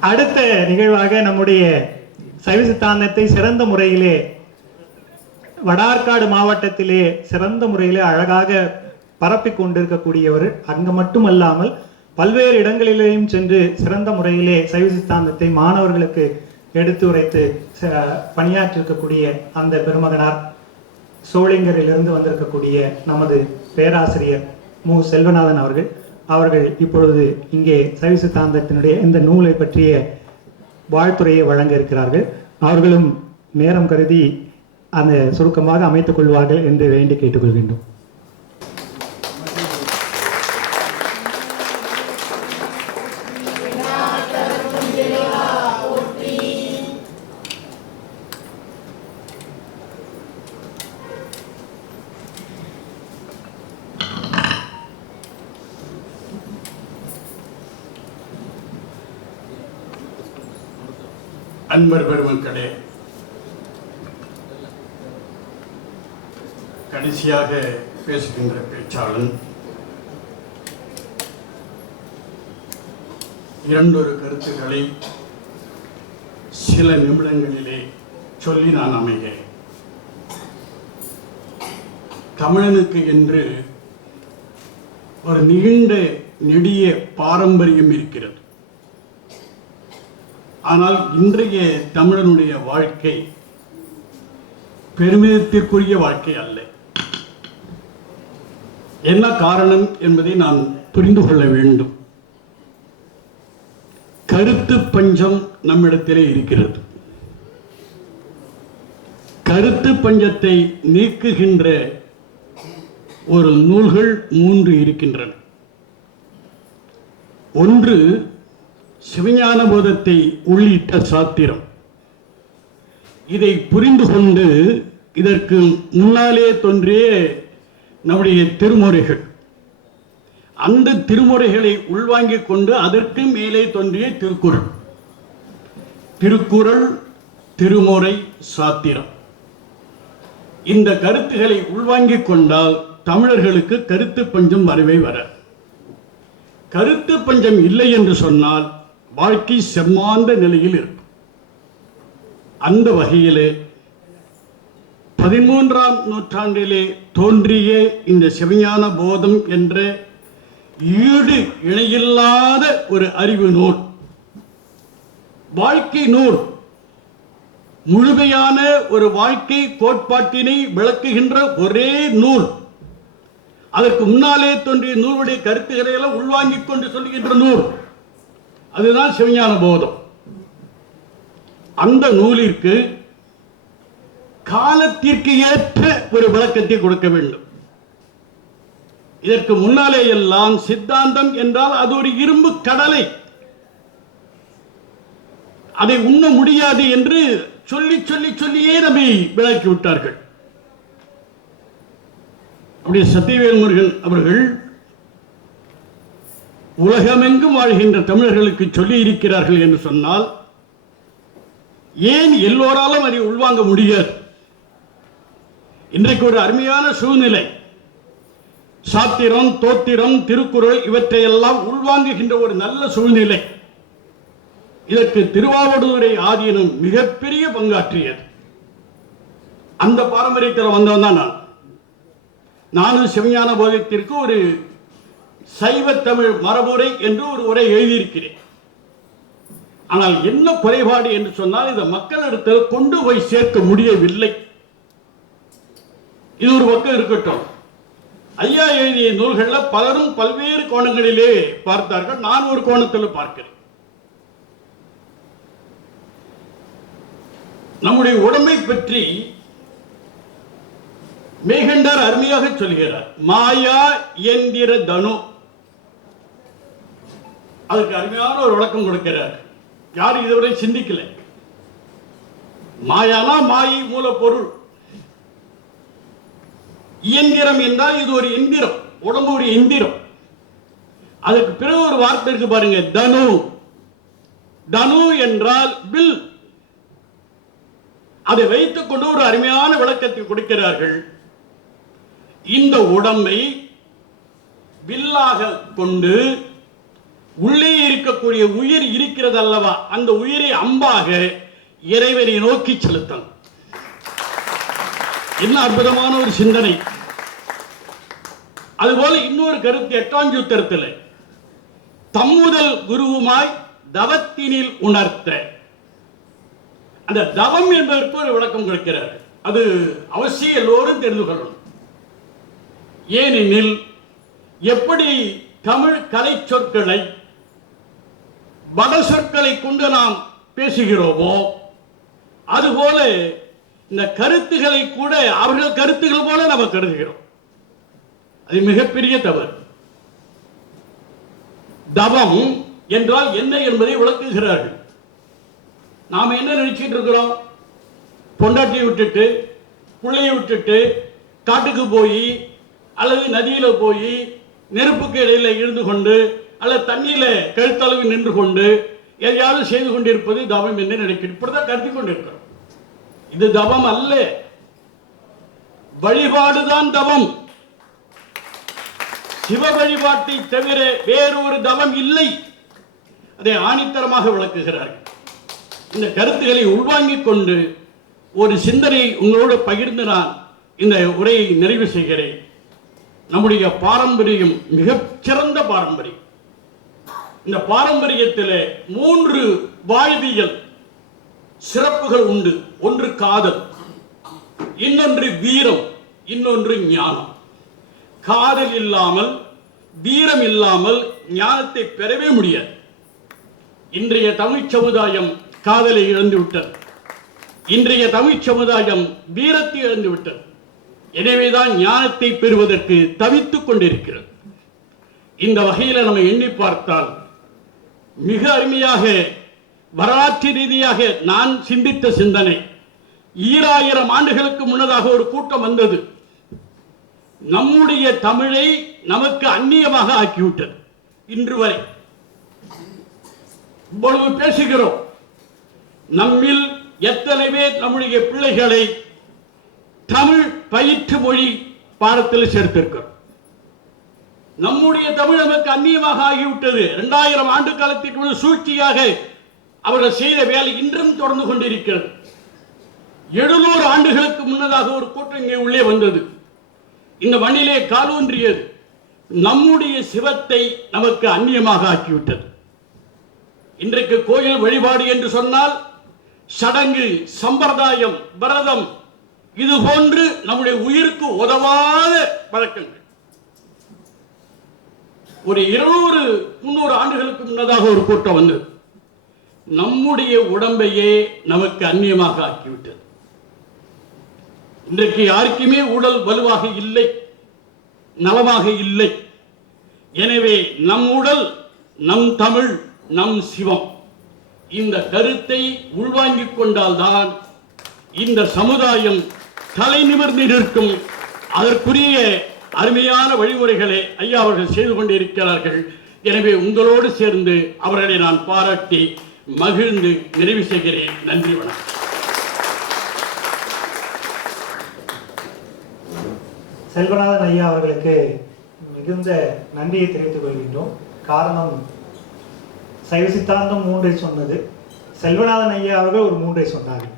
அடுத்த நிகழ்வாக நம்முடைய சைவ சித்தாந்தத்தை சிறந்த முறையிலே வடார்காடு மாவட்டத்திலே சிறந்த முறையிலே அழகாக பரப்பிக் கொண்டிருக்கக்கூடியவர் அங்கு மட்டுமல்லாமல் பல்வேறு இடங்களிலேயும் சென்று சிறந்த முறையிலே சைவ சித்தாந்தத்தை மாணவர்களுக்கு எடுத்து உரைத்து ச- பணியாற்றிருக்கக்கூடிய அந்த பெருமகனார் சோளிங்கரிலிருந்து வந்திருக்கக்கூடிய நமது பேராசிரியர் மு. செல்வநாதன் அவர்கள் அவர்கள் இப்பொழுது இங்கே சைவ சித்தாந்தத்தினுடைய இந்த நூலை பற்றிய வாழ்த்துறையை வழங்க இருக்கிறார்கள். அவர்களும் நேரம் கருதி அந்த சுருக்கமாக அமைத்துக் கொள்வார்கள் என்று வேண்டி கேட்டுக்கொள்கின்றோம். அன்பர் பெருமக்களே கடைசியாக பேசுகின்ற பேச்சாளன் இரண்டொரு கருத்துக்களை சில நிமிடங்களிலே சொல்லி நான் அமைகிறேன் தமிழனுக்கு என்று ஒரு நீண்ட நெடிய பாரம்பரியம் இருக்கிறது. ஆனால் இன்றைய தமிழனுடைய வாழ்க்கை பெருமிதத்திற்குரிய வாழ்க்கை அல்ல. என்ன காரணம் என்பதை நான் புரிந்து கொள்ள வேண்டும். கருத்து பஞ்சம் நம்மிடத்திலே இருக்கிறது. கருத்து பஞ்சத்தை நீக்குகின்ற ஒரு நூல்கள் மூன்று இருக்கின்றன. ஒன்று சிவஞான போதத்தை உள்ளிட்ட சாத்திரம். இதை புரிந்து கொண்டு இதற்கு முன்னாலே தோன்றிய நம்முடைய திருமுறைகள். அந்த திருமுறைகளை உள்வாங்கிக் கொண்டு அதற்கு மேலே தோன்றிய திருக்குறள். திருக்குறள் திருமுறை சாத்திரம். இந்த கருத்துக்களை உள்வாங்கிக் கொண்டால் தமிழர்களுக்கு கருத்து பஞ்சம் வரவே வர கருத்து பஞ்சம் இல்லை என்று சொன்னால் வாழ்க்கை செம்மாந்த நிலையில் இருக்கும் அந்த வகையிலே பதிமூன்றாம் நூற்றாண்டிலே தோன்றிய இந்த சிவஞான போதம் என்ற ஈடு இணையில்லாத ஒரு அறிவு நூல். வாழ்க்கை நூல் முழுமையான ஒரு வாழ்க்கை கோட்பாட்டினை விளக்குகின்ற ஒரே நூல். அதற்கு முன்னாலே தோன்றிய நூலுடைய கருத்துக்களை எல்லாம் உள்வாங்கிக் கொண்டு சொல்லுகின்ற நூல். அதுதான் சிவஞான போதம். அந்த நூலிற்கு காலத்திற்கு ஏற்ற ஒரு விளக்கத்தை கொடுக்க வேண்டும். இதற்கு முன்னாலே எல்லாம் சித்தாந்தம் என்றால் அது ஒரு இரும்பு கடலை. அதை உண்ண முடியாது என்று சொல்லி சொல்லி சொல்லியே நம்மை விளக்கி விட்டார்கள். அப்படியே சத்தியவேல் முருகன் அவர்கள் உலகமெங்கும் வாழ்கின்ற தமிழர்களுக்கு சொல்லி இருக்கிறார்கள் என்று சொன்னால் ஏன் எல்லோராலும் அதை உள்வாங்க முடியாது? இன்றைக்கு ஒரு அருமையான சூழ்நிலை. சாத்திரம் தோத்திரம் திருக்குறள் இவற்றையெல்லாம் உள்வாங்குகின்ற ஒரு நல்ல சூழ்நிலை. இதற்கு திருவாவடுதுறை ஆதீனம் மிகப்பெரிய பங்காற்றியது. அந்த பாரம்பரியத்தில் வந்தவன் தான் நான். நானும் சிவஞான போதத்திற்கு ஒரு சைவ தமிழ் மரபுரை என்று ஒரு உரை எழுதியிருக்கிறேன். ஆனால் என்ன குறைபாடு என்று சொன்னால் இந்த மக்களிடத்தில் கொண்டு போய் சேர்க்க முடியவில்லை. இது ஒரு பக்கம் இருக்கட்டும். ஐயா எழுதிய நூல்கள்ல பலரும் பல்வேறு கோணங்களிலே பார்த்தார்கள். நான் ஒரு கோணத்தில் பார்க்கிறேன். நம்முடைய உடம்பை பற்றி மேகண்டார் அருமையாக சொல்கிறார். மாயா இயந்திர தனு அதுக்கு அருமையான ஒரு விளக்கம் கொடுக்கிறார். யாரும் இதுவரை சிந்திக்கல. மாயானா மாயி மூலப்பொருள். இயந்திரம் என்றால் இது ஒரு எந்திரம் உடம்பு ஒரு எந்திரம் அதுக்கு பிறகு ஒரு வார்த்தை இருக்கு பாருங்க தனு. தனு என்றால் பில் அதை வைத்துக் கொண்டு ஒரு அருமையான விளக்கத்தை கொடுக்கிறார்கள். இந்த உடம்பை வில்லாக கொண்டு உள்ளே இருக்கக்கூடிய உயிர் இருக்கிறது அல்லவா அந்த உயிரை அம்பாக இறைவனை நோக்கி செலுத்தல் என்ன அற்புதமான ஒரு சிந்தனை. அதுபோல இன்னொரு கருத்து எட்டாம் சூத்திரத்தில். தம்முதல் குருவுமாய் தவத்தினில் உணர்த்த. அந்த தவம் என்பதற்கு ஒரு விளக்கம் கொடுக்கிறார். அது அவசியம் எல்லோரும் தெரிந்து கொள்ளணும். ஏனெனில் எப்படி தமிழ் கலை சொற்களை வட சொற்களை கொண்டு நாம் பேசுகிறோமோ? அதுபோல இந்த கருத்துக்களை கூட அவர்கள் கருத்துக்கள் போல நம்ம கருதுகிறோம். அது மிகப்பெரிய தவறு. தவம் என்றால் என்ன என்பதை விளக்குகிறார்கள். நாம் என்ன நினைச்சிட்டு இருக்கிறோம்? பொண்டாட்டியை விட்டுட்டு பிள்ளையை விட்டுட்டு காட்டுக்கு போய் அல்லது நதியில் போய் நெருப்புக்கு இடையில் இருந்து கொண்டு அல்ல தண்ணியில கழுத்தளவு நின்று கொண்டு எதையாவது செய்து கொண்டிருப்பது தவம் என்று நினைக்கிறோம் இப்படிதான் கருதி கொண்டிருக்கிறோம். இது தவம் அல்ல. வழிபாடுதான் தவம். சிவ வழிபாட்டை தவிர வேறொரு தவம் இல்லை. அதை ஆணித்தரமாக விளக்குகிறார்கள். இந்த கருத்துக்களை உள்வாங்கிக் கொண்டு ஒரு சிந்தனை உங்களோடு பகிர்ந்து நான் இந்த உரையை நிறைவு செய்கிறேன். நம்முடைய பாரம்பரியம் மிகச்சிறந்த பாரம்பரியம். இந்த பாரம்பரியத்தில் மூன்று வாழ்வியல் சிறப்புகள் உண்டு. ஒன்று காதல் இன்னொன்று வீரம் இன்னொன்று ஞானம். காதல் இல்லாமல் வீரம் இல்லாமல் ஞானத்தை பெறவே முடியாது. இன்றைய தமிழ் சமுதாயம் காதலை இழந்து விட்டது. இன்றைய தமிழ் சமுதாயம் வீரத்தை இழந்து விட்டது. எனவேதான் ஞானத்தை பெறுவதற்கு தவித்துக் கொண்டிருக்கிறது. இந்த வகையில் நம்ம எண்ணி பார்த்தால் மிக அருமையாக வரலாற்று ரீதியாக நான் சிந்தித்த சிந்தனை. ஈராயிரம் ஆண்டுகளுக்கு முன்னதாக ஒரு கூட்டம் வந்தது. நம்முடைய தமிழை நமக்கு அந்நியமாக ஆக்கிவிட்டது. இன்று வரை. இவ்வளவு பேசுகிறோம். நம்மில் எத்தனை பேர் நம்முடைய பிள்ளைகளை தமிழ் பயிற்று மொழி பாடத்தில் சேர்த்திருக்கிறோம். நம்முடைய தமிழ் நமக்கு அந்நியமாக ஆகிவிட்டது. இரண்டாயிரம் ஆண்டு காலத்திற்கு முன் சூழ்ச்சியாக அவர்கள் செய்த வேலை இன்றும் தொடர்ந்து கொண்டிருக்கிறது. எழுநூறு ஆண்டுகளுக்கு முன்னதாக ஒரு கூட்டம் இங்கே உள்ளே வந்தது. இந்த மண்ணிலே காலூன்றியது நம்முடைய சிவத்தை நமக்கு அந்நியமாக ஆக்கிவிட்டது. இன்றைக்கு கோயில் வழிபாடு என்று சொன்னால் சடங்கு சம்பிரதாயம் விரதம் இது போன்று நம்முடைய உயிருக்கு உதவாத பழக்கங்கள். ஒரு இருநூறு முந்நூறு ஆண்டுகளுக்கு முன்னதாக ஒரு கூட்டம் வந்தது. நம்முடைய உடம்பையே நமக்கு அந்நியமாக ஆக்கிவிட்டது. இன்றைக்கு யாருக்குமே உடல் வலுவாக இல்லை நலமாக இல்லை. எனவே நம் உடல் நம் தமிழ் நம் சிவம். இந்த கருத்தை உள்வாங்கிக் கொண்டால்தான் இந்த சமுதாயம் தலை நிமிர்ந்து நிற்கும். அதற்குரிய அருமையான வழிமுறைகளை ஐயா அவர்கள் செய்து கொண்டிருக்கிறார்கள். எனவே உங்களோடு சேர்ந்து அவர்களை நான் பாராட்டி மகிழ்ந்து நிறைவு செய்கிறேன். நன்றி வணக்கம். செல்வநாதன் ஐயா அவர்களுக்கு மிகுந்த நன்றியை தெரிவித்துக் கொள்கின்றோம். காரணம் சைவ சித்தாந்தம் மூன்றை சொன்னது. செல்வநாதன் ஐயா அவர்கள் ஒரு மூன்றை சொன்னார்கள்.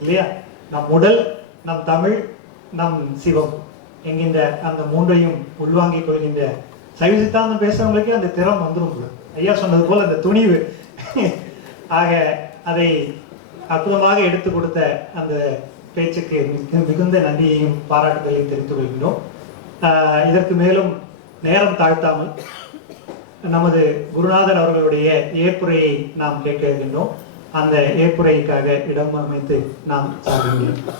இல்லையா? நம் உடல் நம் தமிழ் நம் சிவம். என்கின்ற அந்த மூன்றையும் உள்வாங்கிக் கொள்கின்ற சைவ சித்தாந்தம் பேசுறவங்களுக்கே அந்த திறம் வந்துடும் ஐயா சொன்னது போல அந்த துணிவு. ஆக அதை அற்புதமாக எடுத்து கொடுத்த அந்த பேச்சுக்கு மிகு- மிகுந்த நன்றியையும் பாராட்டுதலையும் தெரிவித்துக் கொள்கின்றோம். இதற்கு மேலும் நேரம் தாழ்த்தாமல் நமது குருநாதர் அவர்களுடைய ஏற்புரையை நாம் கேட்க இருக்கின்றோம். அந்த ஏற்புரைக்காக இடம் அமைத்து நாம் சார்கின்றோம்